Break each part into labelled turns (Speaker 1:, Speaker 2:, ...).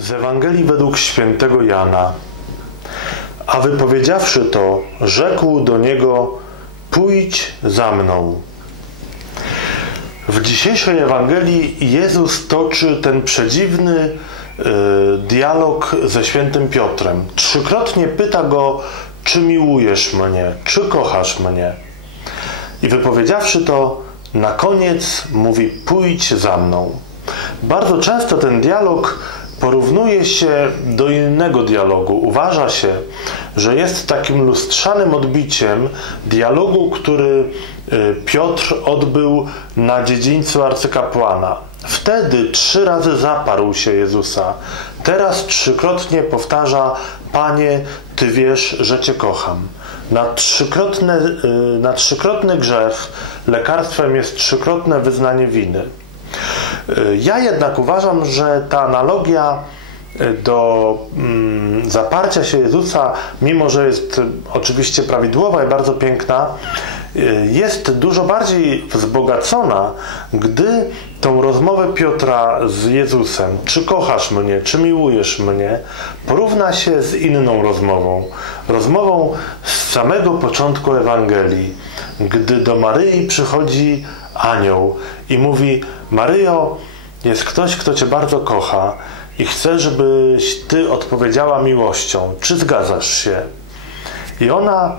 Speaker 1: Z Ewangelii według świętego Jana. A wypowiedziawszy to, rzekł do niego: Pójdź za mną. W dzisiejszej Ewangelii Jezus toczy ten przedziwny y, dialog ze świętym Piotrem. Trzykrotnie pyta go, czy miłujesz mnie, czy kochasz mnie. I wypowiedziawszy to, na koniec mówi: Pójdź za mną. Bardzo często ten dialog porównuje się do innego dialogu. Uważa się, że jest takim lustrzanym odbiciem dialogu, który y, Piotr odbył na dziedzińcu arcykapłana. Wtedy trzy razy zaparł się Jezusa. Teraz trzykrotnie powtarza: Panie, Ty wiesz, że Cię kocham. Na, trzykrotne, y, na trzykrotny grzech lekarstwem jest trzykrotne wyznanie winy. Y, ja jednak uważam, że ta analogia y, do mm, zaparcia się Jezusa, mimo że jest oczywiście prawidłowa i bardzo piękna, jest dużo bardziej wzbogacona, gdy tą rozmowę Piotra z Jezusem, czy kochasz mnie, czy miłujesz mnie, porówna się z inną rozmową. Rozmową z samego początku Ewangelii, gdy do Maryi przychodzi anioł i mówi: Maryjo, jest ktoś, kto Cię bardzo kocha i chce, żebyś Ty odpowiedziała miłością. Czy zgadzasz się? I ona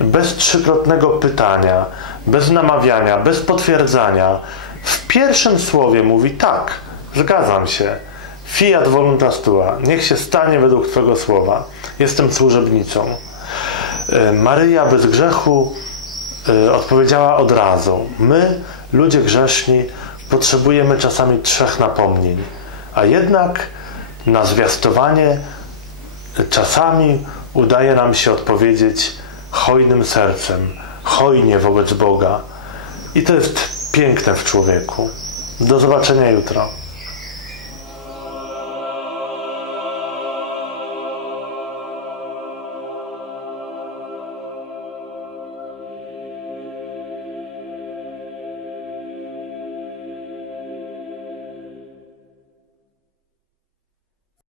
Speaker 1: bez trzykrotnego pytania, bez namawiania, bez potwierdzania, w pierwszym słowie mówi tak, zgadzam się. Fiat voluntas tua, niech się stanie według Twego słowa. Jestem służebnicą. E, Maryja bez grzechu odpowiedziała od razu. My, ludzie grzeszni, potrzebujemy czasami trzech napomnień, a jednak na zwiastowanie czasami udaje nam się odpowiedzieć hojnym sercem, hojnie wobec Boga. I to jest piękne w człowieku. Do zobaczenia jutro.